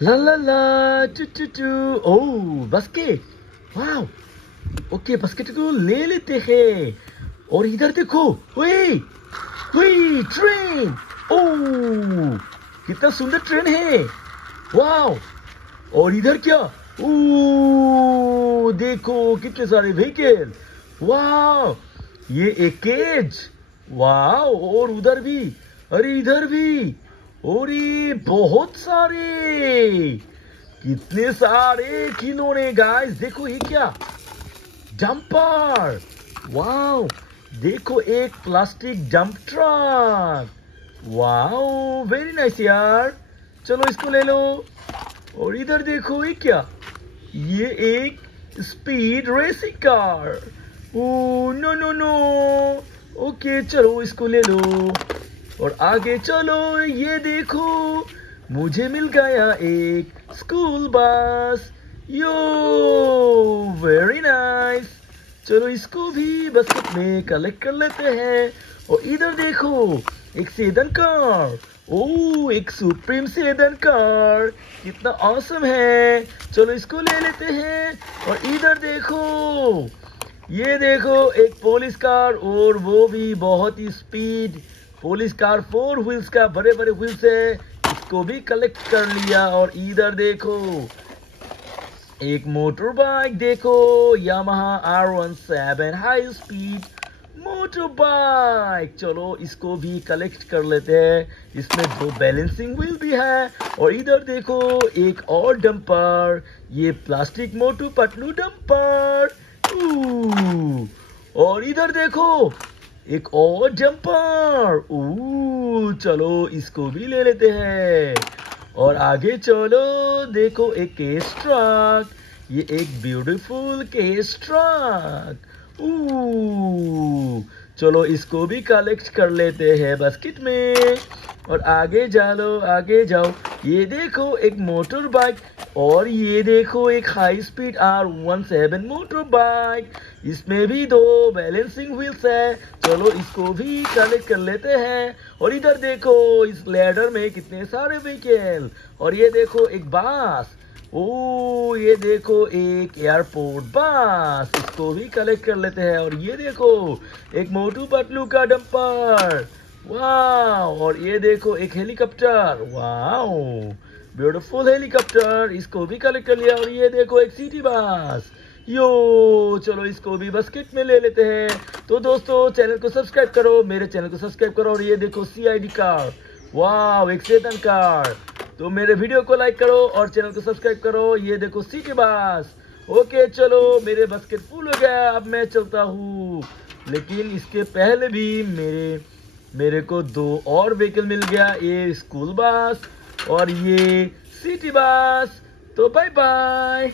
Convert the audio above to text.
ला ला ला टू टू टू। Oh basket, wow. Okay basket को ले लेते हैं। और इधर देखो, वही वही ट्रेन। ओह कितना सुंदर ट्रेन है, वाओ। और इधर क्या, ओह देखो कितने सारे व्हीकल, वाओ। ये एक केज, वाओ। और उधर भी, अरे इधर भी, और ये बहुत सारे, कितने सारे खिलौने गाइस। देखो ये क्या, डंपर, वाओ। देखो एक plastic dump truck, wow very nice यार। चलो इसको ले लो। और इधर देखो ये क्या, ये एक speed racing car. Oh no no no. Okay चलो इसको ले लो और आगे चलो। ये देखो मुझे मिल गया एक स्कूल बस, यो वेरी नाइस। चलो इसको भी बास्केट में कलेक्ट कर लेते हैं। और इधर देखो एक सेडन कार, ओह एक सुप्रीम सेडन कार, कितना ऑसम है। चलो इसको ले लेते हैं। और इधर देखो, ये देखो एक पुलिस कार, और वो भी बहुत ही स्पीड पुलिस कार, 4 व्हील्स का, बड़े बड़े व्हील्स है। इसको भी कलेक्ट कर लिया। और इधर देखो एक मोटर बाइक, देखो Yamaha R17 high speed motor bike. चलो इसको भी कलेक्ट कर लेते हैं। इसमें 2 बैलेंसिंग व्हील भी है। और इधर देखो एक और डंपर, ये प्लास्टिक मोटू पतलू डंपर। और इधर देखो एक और डंपर, चलो इसको भी ले लेते हैं। और आगे चलो, देखो एक केस ट्रक, ये एक ब्यूटीफुल केस ट्रक। चलो इसको भी कलेक्ट कर लेते हैं बास्केट में। और आगे जाओ, आगे जाओ। ये देखो एक मोटर बाइक, और ये देखो एक high speed R17 motor bike. इसमें भी 2 बैलेंसिंग व्हील्स है। चलो इसको भी कलेक्ट कर लेते हैं। और इधर देखो इस लैडर में कितने सारे व्हीकल। और ये देखो एक बस, ओ ये देखो एक एयरपोर्ट बस, इसको भी कलेक्ट कर लेते हैं। और ये देखो एक मोटू पतलू का डंपर, वाओ। और ये देखो एक हेलीकॉप्टर, वाओ ब्यूटीफुल हेलीकॉप्टर, इसको भी कलेक्ट कर लिया। और ये देखो एक सिटी बस, यो चलो इसको भी बास्केट में ले लेते हैं। तो दोस्तों चैनल को सब्सक्राइब करो, मेरे चैनल को सब्सक्राइब करो। और ये देखो CID कार, वाओ एक सेडन कार। तो मेरे वीडियो को लाइक करो और चैनल को सब्सक्राइब करो। ये देखो सिटी बस। ओके चलो मेरे बास्केट फुल हो गया, अब मैं चलता हूँ। लेकिन इसके पहले भी मेरे को 2 और व्हीकल मिल गया, ये स्कूल बस और ये सिटी बस। तो बाय बाय।